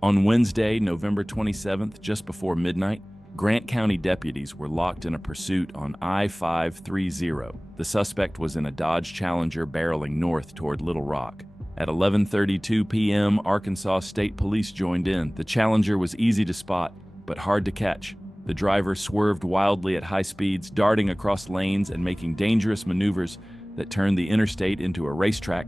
On Wednesday, November 27th, just before midnight, Grant County deputies were locked in a pursuit on I-530. The suspect was in a Dodge Challenger barreling north toward Little Rock. At 11:32 p.m., Arkansas State Police joined in. The Challenger was easy to spot, but hard to catch. The driver swerved wildly at high speeds, darting across lanes and making dangerous maneuvers that turned the interstate into a racetrack.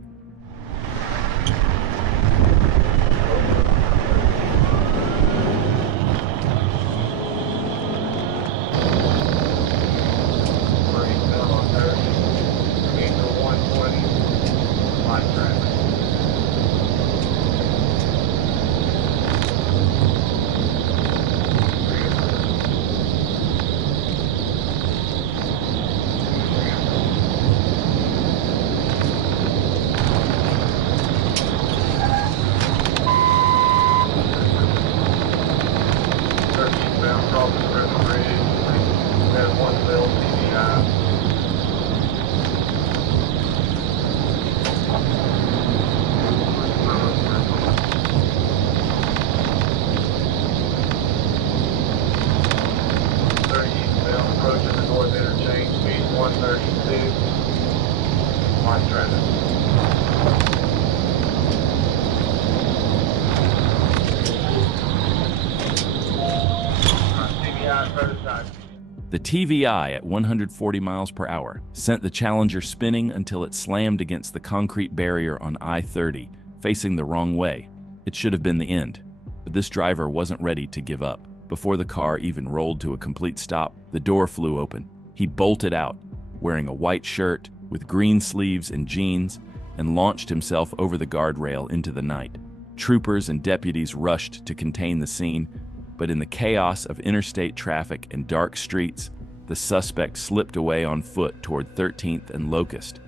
The TVI at 140 miles per hour sent the Challenger spinning until it slammed against the concrete barrier on I-30, facing the wrong way. It should have been the end, but this driver wasn't ready to give up. Before the car even rolled to a complete stop, the door flew open. He bolted out, wearing a white shirt with green sleeves and jeans, and launched himself over the guardrail into the night. Troopers and deputies rushed to contain the scene, but in the chaos of interstate traffic and dark streets, the suspect slipped away on foot toward 13th and Locust.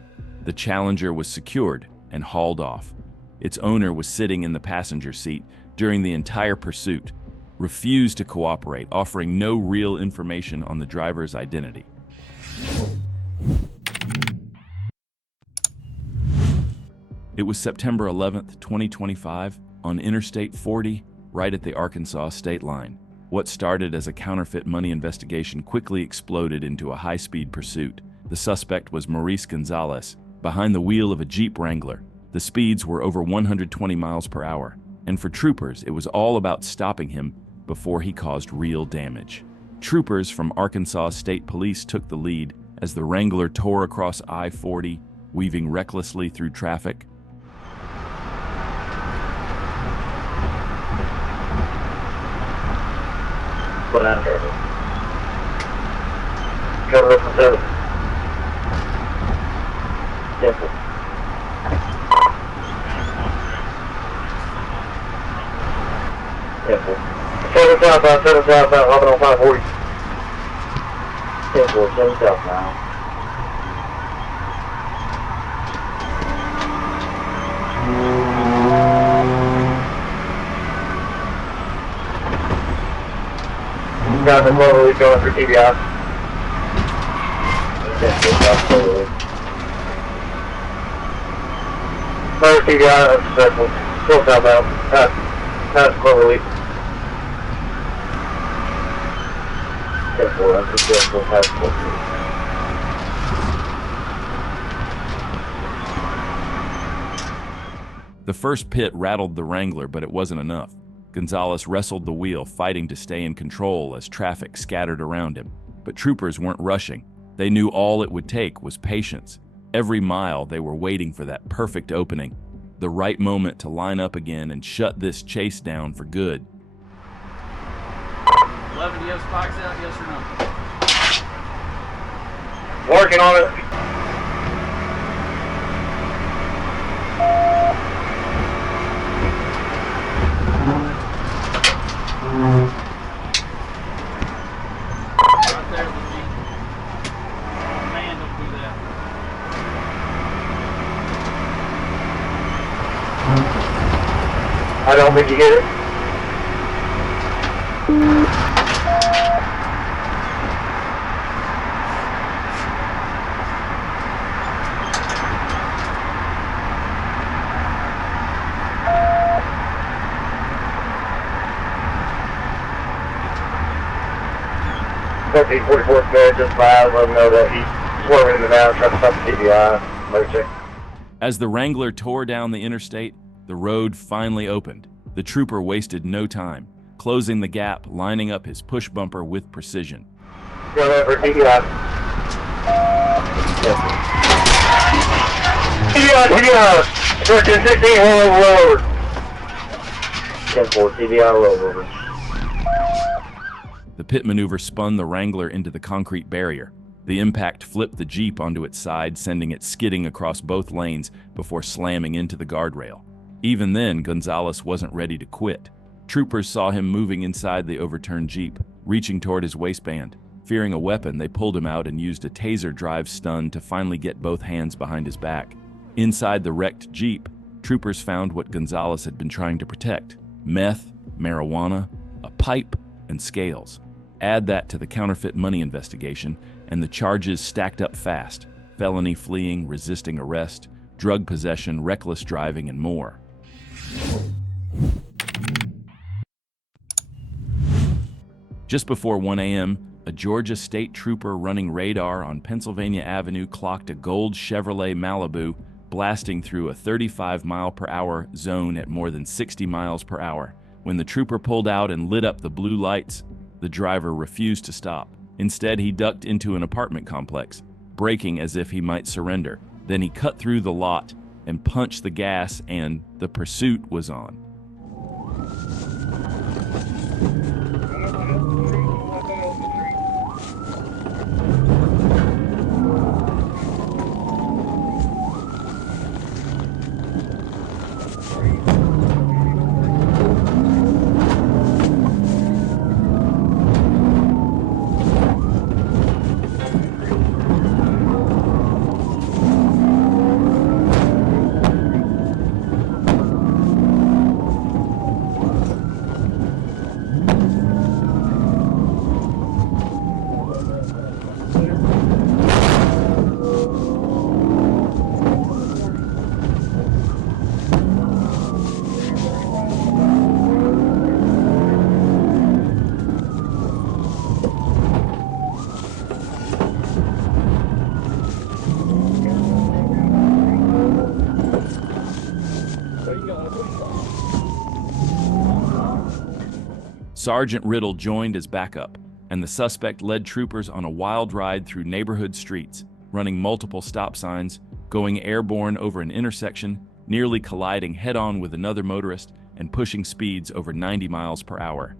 The Challenger was secured and hauled off. Its owner was sitting in the passenger seat during the entire pursuit, refused to cooperate, offering no real information on the driver's identity. It was September 11th, 2025, on Interstate 40, right at the Arkansas state line. What started as a counterfeit money investigation quickly exploded into a high-speed pursuit. The suspect was Maurice Gonzalez, behind the wheel of a Jeep Wrangler. The speeds were over 120 miles per hour, and for troopers, it was all about stopping him before he caused real damage. Troopers from Arkansas State Police took the lead as the Wrangler tore across I-40, weaving recklessly through traffic. What happened? Cover up for 7. Simple. Simple. 7 southbound, 11 on 540. Simple, 7 southbound. Got the Cloverleaf going for TBI. First TBI, unsuccessful. Still southbound. Past Cloverleaf. 10-4, unsuccessful. Past Cloverleaf. The first pit rattled the Wrangler, but it wasn't enough. Gonzalez wrestled the wheel, fighting to stay in control as traffic scattered around him. But troopers weren't rushing. They knew all it would take was patience. Every mile, they were waiting for that perfect opening, the right moment to line up again and shut this chase down for good. 11, do you have spikes out, yes or no? Working on it. Right there with me. Oh man, don't do that. I don't think you get it. 1444 there, just by, let him know that he's swerving in the now, trying to stop the TBI. Emergency. As the Wrangler tore down the interstate, the road finally opened. The trooper wasted no time, closing the gap, lining up his push bumper with precision. Go over TBI. TBI! 1316, roll over. 10-4, TBI, roll over. The pit maneuver spun the Wrangler into the concrete barrier. The impact flipped the Jeep onto its side, sending it skidding across both lanes before slamming into the guardrail. Even then, Gonzalez wasn't ready to quit. Troopers saw him moving inside the overturned Jeep, reaching toward his waistband. Fearing a weapon, they pulled him out and used a taser drive stun to finally get both hands behind his back. Inside the wrecked Jeep, troopers found what Gonzalez had been trying to protect: meth, marijuana, a pipe, and scales. Add that to the counterfeit money investigation, and the charges stacked up fast: felony fleeing, resisting arrest, drug possession, reckless driving, and more. Just before 1 a.m., a Georgia state trooper running radar on Pennsylvania Avenue clocked a gold Chevrolet Malibu blasting through a 35-mile-per-hour zone at more than 60 miles per hour. When the trooper pulled out and lit up the blue lights, the driver refused to stop. Instead, he ducked into an apartment complex, braking as if he might surrender. Then he cut through the lot and punched the gas, and the pursuit was on. Sergeant Riddle joined as backup, and the suspect led troopers on a wild ride through neighborhood streets, running multiple stop signs, going airborne over an intersection, nearly colliding head-on with another motorist, and pushing speeds over 90 miles per hour.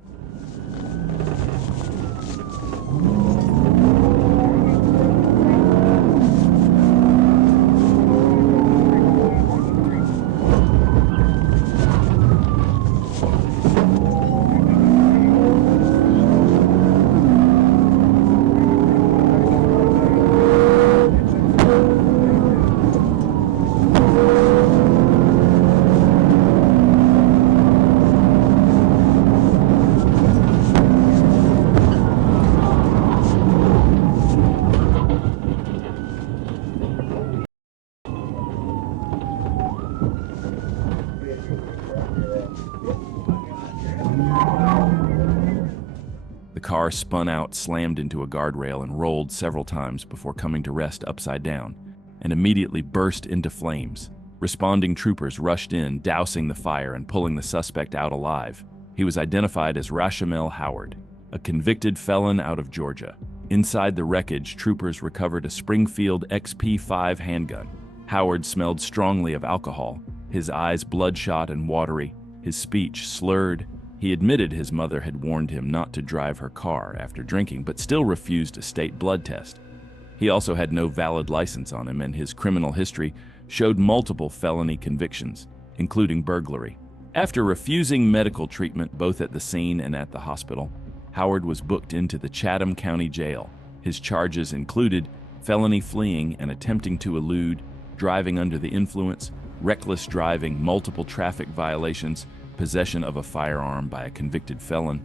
The car spun out, slammed into a guardrail, and rolled several times before coming to rest upside down, and immediately burst into flames. Responding troopers rushed in, dousing the fire and pulling the suspect out alive. He was identified as Rashamel Howard, a convicted felon out of Georgia. Inside the wreckage, troopers recovered a Springfield XP5 handgun. Howard smelled strongly of alcohol, his eyes bloodshot and watery, his speech slurred. He admitted his mother had warned him not to drive her car after drinking, but still refused a state blood test. He also had no valid license on him, and his criminal history showed multiple felony convictions, including burglary. After refusing medical treatment both at the scene and at the hospital, Howard was booked into the Chatham County Jail. His charges included felony fleeing and attempting to elude, driving under the influence, reckless driving, multiple traffic violations, possession of a firearm by a convicted felon.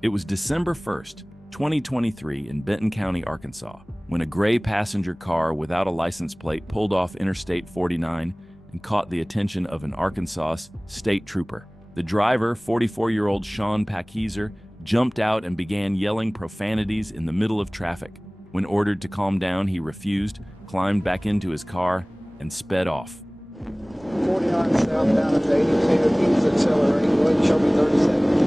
It was December 1st, 2023 in Benton County, Arkansas, when a gray passenger car without a license plate pulled off Interstate 49 and caught the attention of an Arkansas state trooper. The driver, 44-year-old Sean Packizer, jumped out and began yelling profanities in the middle of traffic. When ordered to calm down, he refused, climbed back into his car, and sped off. 49 southbound at 82, he's accelerating, go ahead and show me 30 seconds.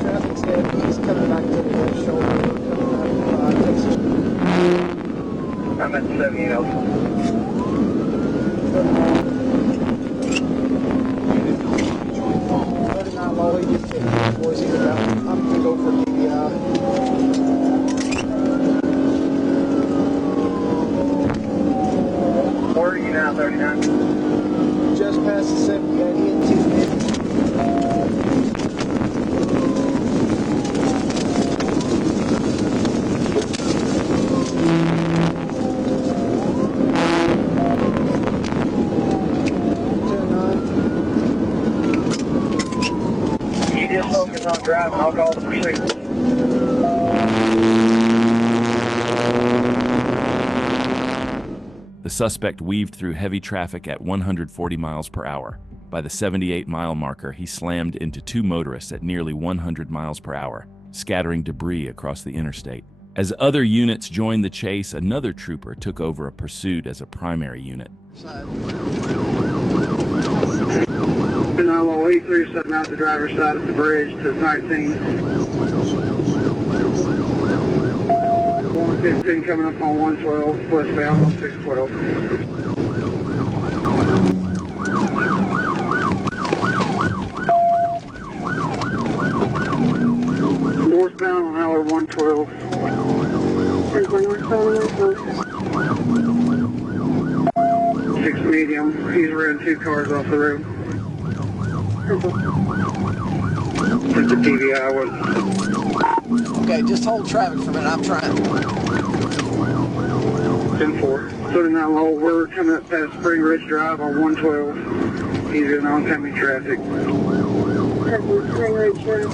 Traffic's heavy, he's coming back to the left shoulder, coming back Texas. I'm at 78 also. 39 low, he just hit me, boys, he's about, I'm gonna go for TBI. Where are you now, 39? Just past the 78, he hit 250. You just focus on driving, I'll call the pursuit. The suspect weaved through heavy traffic at 140 miles per hour. By the 78-mile marker, he slammed into two motorists at nearly 100 miles per hour, scattering debris across the interstate. As other units joined the chase, another trooper took over a pursuit as a primary unit. And I will 837 out the driver's side of the bridge to 19. 115 coming up on 112, westbound on 612. Northbound on hour 112. Six medium, he's running two cars off the road. Took the TVI with. Okay, just hold traffic for a minute, I'm trying. 10-4. 39 low, we're coming up past Spring Ridge Drive on 112. He's in oncoming traffic. Spring Ridge Drive.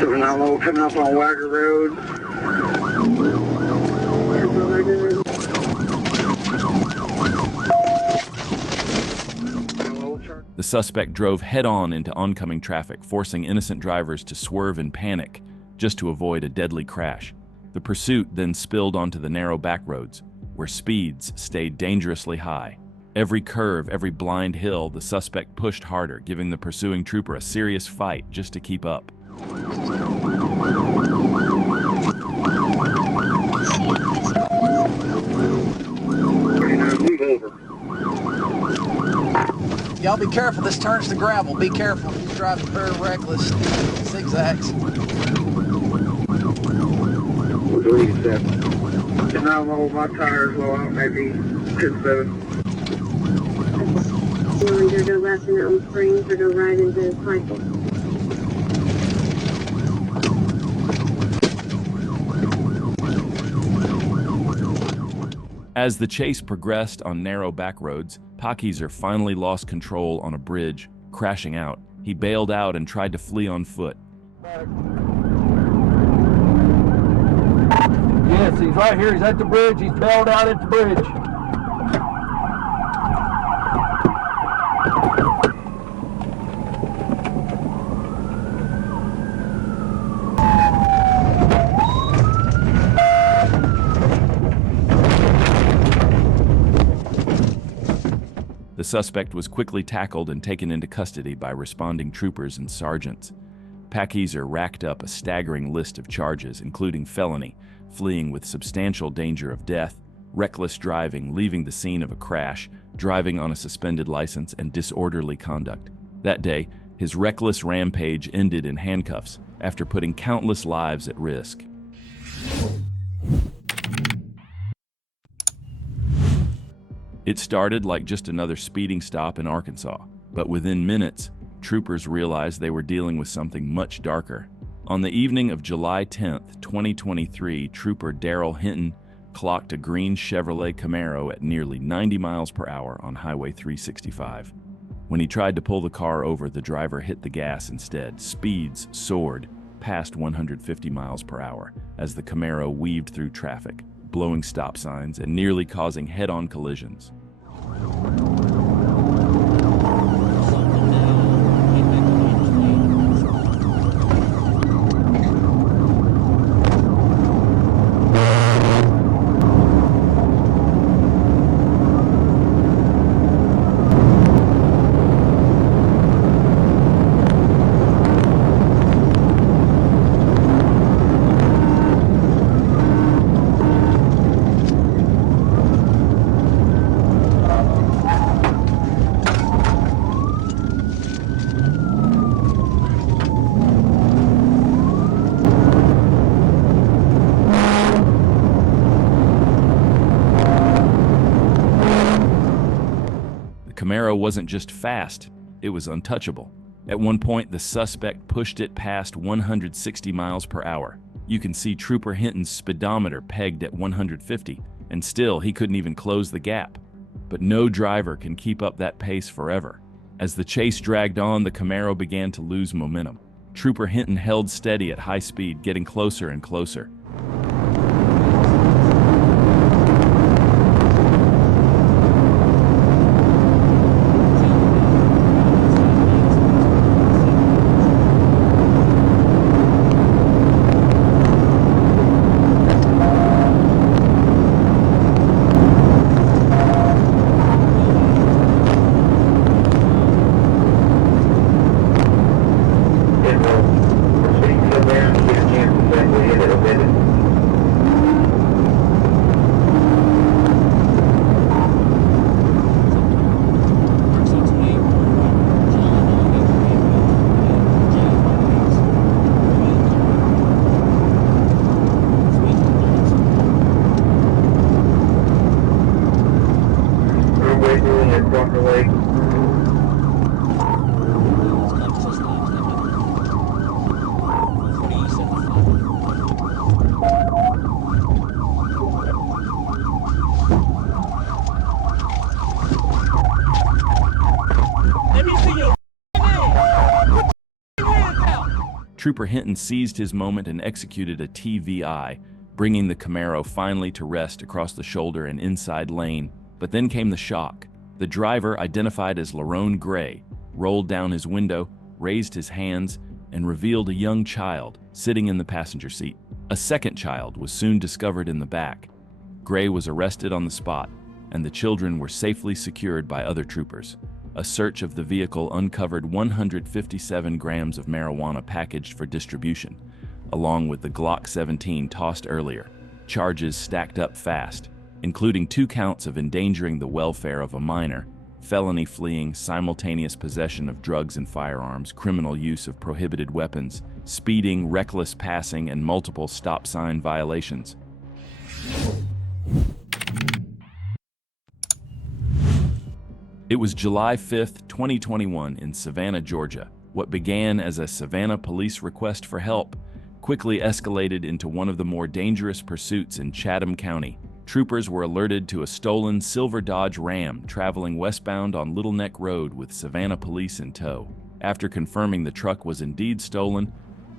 39 low, coming up on Wagger Road. The suspect drove head-on into oncoming traffic, forcing innocent drivers to swerve in panic just to avoid a deadly crash. The pursuit then spilled onto the narrow back roads, where speeds stayed dangerously high. Every curve, every blind hill, the suspect pushed harder, giving the pursuing trooper a serious fight just to keep up. Move over. Y'all be careful, this turns to gravel, be careful. He's driving very reckless, zigzags. 37. And I'm low, my tires low out, maybe 10-7. You want to go left in Elm Springs or go right into Pikeville? As the chase progressed on narrow back roads, Packizer finally lost control on a bridge, crashing out. He bailed out and tried to flee on foot. Yes, he's right here. He's at the bridge. He's bailed out at the bridge. The suspect was quickly tackled and taken into custody by responding troopers and sergeants. Packizer racked up a staggering list of charges, including felony, fleeing with substantial danger of death, reckless driving, leaving the scene of a crash, driving on a suspended license, and disorderly conduct. That day, his reckless rampage ended in handcuffs after putting countless lives at risk. It started like just another speeding stop in Arkansas, but within minutes, troopers realized they were dealing with something much darker. On the evening of July 10th, 2023, Trooper Daryl Hinton clocked a green Chevrolet Camaro at nearly 90 miles per hour on Highway 365. When he tried to pull the car over, the driver hit the gas instead. Speeds soared. past 150 miles per hour as the Camaro weaved through traffic, blowing stop signs and nearly causing head-on collisions. Camaro wasn't just fast, it was untouchable. At one point, the suspect pushed it past 160 miles per hour. You can see Trooper Hinton's speedometer pegged at 150, and still he couldn't even close the gap. But no driver can keep up that pace forever. As the chase dragged on, the Camaro began to lose momentum. Trooper Hinton held steady at high speed, getting closer and closer. Trooper Hinton seized his moment and executed a TVI, bringing the Camaro finally to rest across the shoulder and inside lane. But then came the shock. The driver, identified as Lerone Gray, rolled down his window, raised his hands, and revealed a young child sitting in the passenger seat. A second child was soon discovered in the back. Gray was arrested on the spot, and the children were safely secured by other troopers. A search of the vehicle uncovered 157 grams of marijuana packaged for distribution, along with the Glock 17 tossed earlier. Charges stacked up fast, including 2 counts of endangering the welfare of a minor, felony fleeing, simultaneous possession of drugs and firearms, criminal use of prohibited weapons, speeding, reckless passing, and multiple stop sign violations. It was July 5, 2021 in Savannah, Georgia. What began as a Savannah police request for help quickly escalated into one of the more dangerous pursuits in Chatham County. Troopers were alerted to a stolen silver Dodge Ram traveling westbound on Little Neck Road with Savannah police in tow. After confirming the truck was indeed stolen,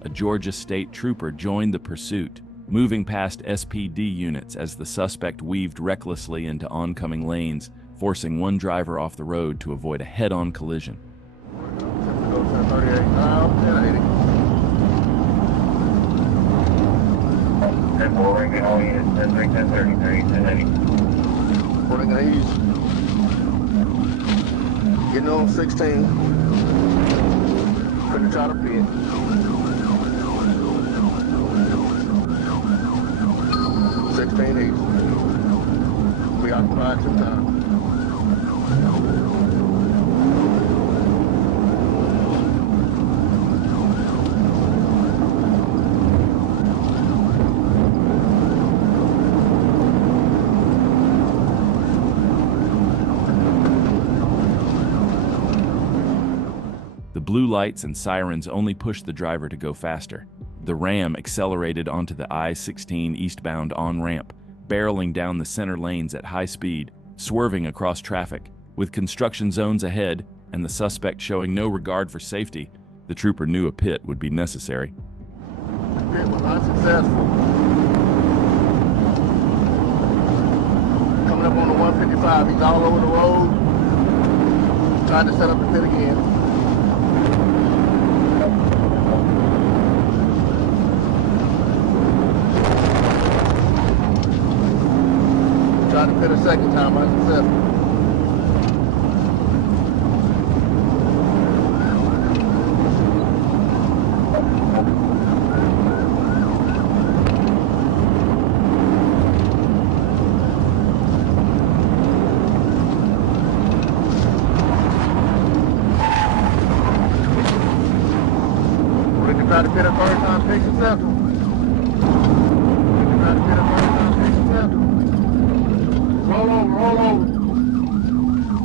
a Georgia state trooper joined the pursuit, moving past SPD units as the suspect weaved recklessly into oncoming lanes, forcing one driver off the road to avoid a head-on collision. Getting on 16. Couldn't try to pit. 16 east. We occupied 2 times. The blue lights and sirens only pushed the driver to go faster. The Ram accelerated onto the I-16 eastbound on-ramp, barreling down the center lanes at high speed, swerving across traffic. With construction zones ahead and the suspect showing no regard for safety, the trooper knew a pit would be necessary. pit was unsuccessful. Coming up on the 155, he's all over the road, trying to set up the pit again. Tried to pit a second time, unsuccessful. Try to pit a third time, pick successful. Try to pit a third time, pick successful. Roll over, roll over.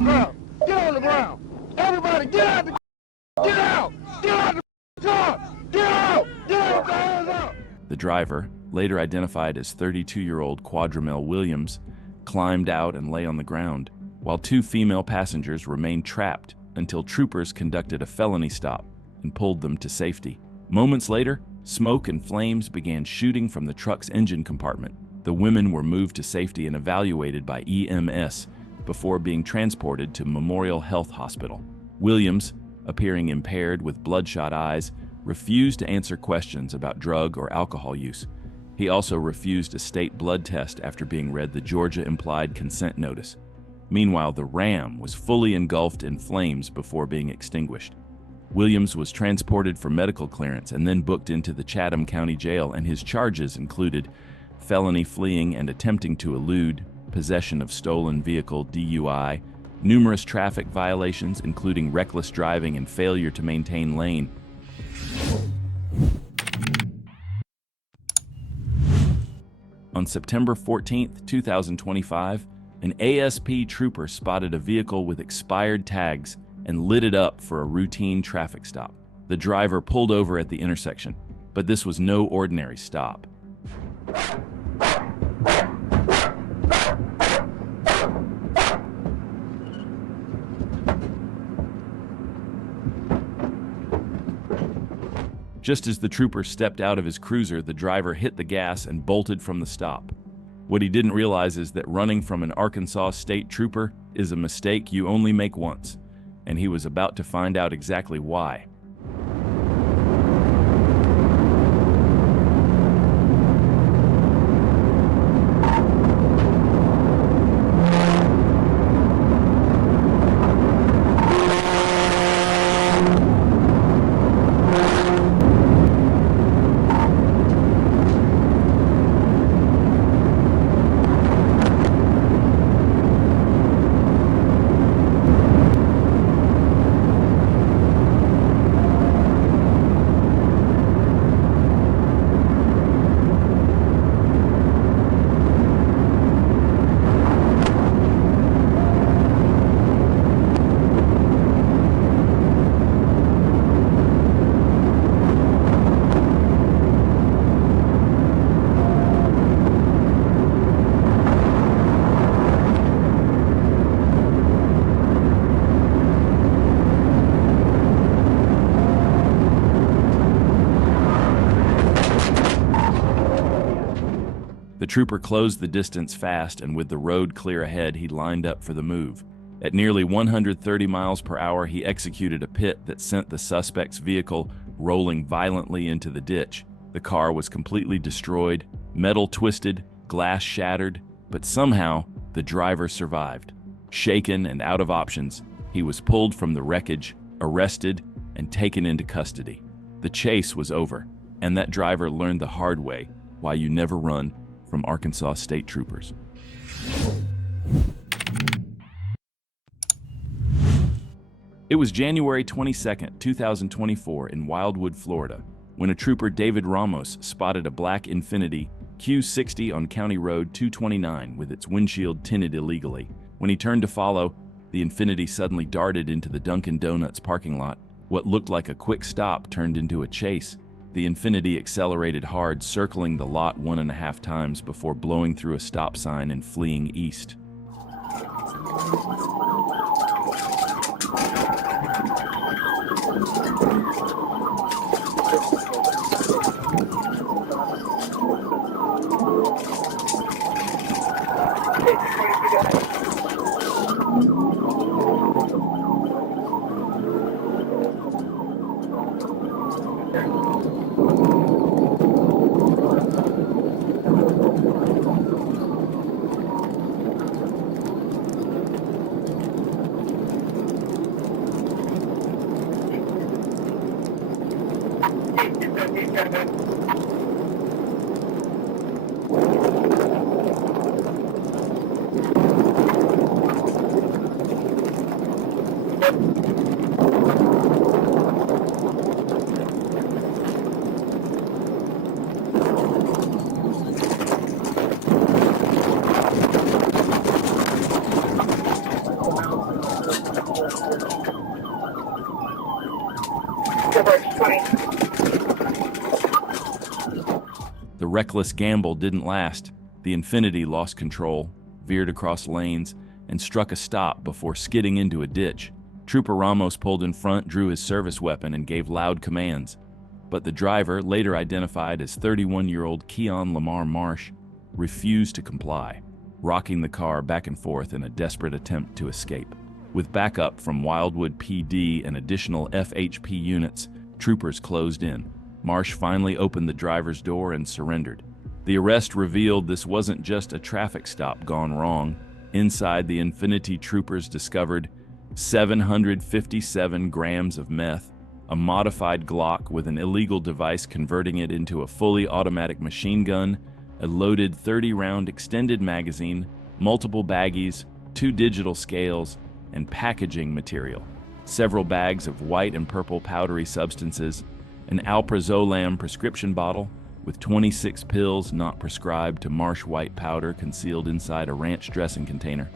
Ground, get on the ground. Everybody, get out the get out! Get out the car! Get out! Get out the hands out! The driver, later identified as 32-year-old Quadramel Williams, climbed out and lay on the ground, while two female passengers remained trapped until troopers conducted a felony stop and pulled them to safety. Moments later, smoke and flames began shooting from the truck's engine compartment. The women were moved to safety and evaluated by EMS before being transported to Memorial Health Hospital. Williams, appearing impaired with bloodshot eyes, refused to answer questions about drug or alcohol use. He also refused a state blood test after being read the Georgia Implied Consent Notice. Meanwhile, the Ram was fully engulfed in flames before being extinguished. Williams was transported for medical clearance and then booked into the Chatham County Jail, and his charges included felony fleeing and attempting to elude, possession of stolen vehicle DUI, numerous traffic violations including reckless driving and failure to maintain lane. On September 14, 2025, an ASP trooper spotted a vehicle with expired tags and lit it up for a routine traffic stop. The driver pulled over at the intersection, but this was no ordinary stop. Just as the trooper stepped out of his cruiser, the driver hit the gas and bolted from the stop. What he didn't realize is that running from an Arkansas state trooper is a mistake you only make once, and he was about to find out exactly why. The trooper closed the distance fast, and with the road clear ahead, he lined up for the move. At nearly 130 miles per hour, he executed a pit that sent the suspect's vehicle rolling violently into the ditch. The car was completely destroyed, metal twisted, glass shattered, but somehow the driver survived. Shaken and out of options, he was pulled from the wreckage, arrested, and taken into custody. The chase was over, and that driver learned the hard way why you never run from Arkansas state troopers. It was January 22, 2024 in Wildwood, Florida, when a trooper, David Ramos, spotted a black Infiniti Q60 on County Road 229 with its windshield tinted illegally. When he turned to follow, the Infiniti suddenly darted into the Dunkin' Donuts parking lot. What looked like a quick stop turned into a chase. The Infiniti accelerated hard, circling the lot 1.5 times before blowing through a stop sign and fleeing east. The reckless gamble didn't last. The Infiniti lost control, veered across lanes, and struck a stop before skidding into a ditch. Trooper Ramos pulled in front, drew his service weapon, and gave loud commands. But the driver, later identified as 31-year-old Keon Lamar Marsh, refused to comply, rocking the car back and forth in a desperate attempt to escape. With backup from Wildwood PD and additional FHP units, troopers closed in. Marsh finally opened the driver's door and surrendered. The arrest revealed this wasn't just a traffic stop gone wrong. Inside, the Infiniti troopers discovered 757 grams of meth, a modified Glock with an illegal device converting it into a fully automatic machine gun, a loaded 30-round extended magazine, multiple baggies, 2 digital scales, and packaging material, several bags of white and purple powdery substances, an alprazolam prescription bottle with 26 pills not prescribed to Marsh white powder concealed inside a ranch dressing container.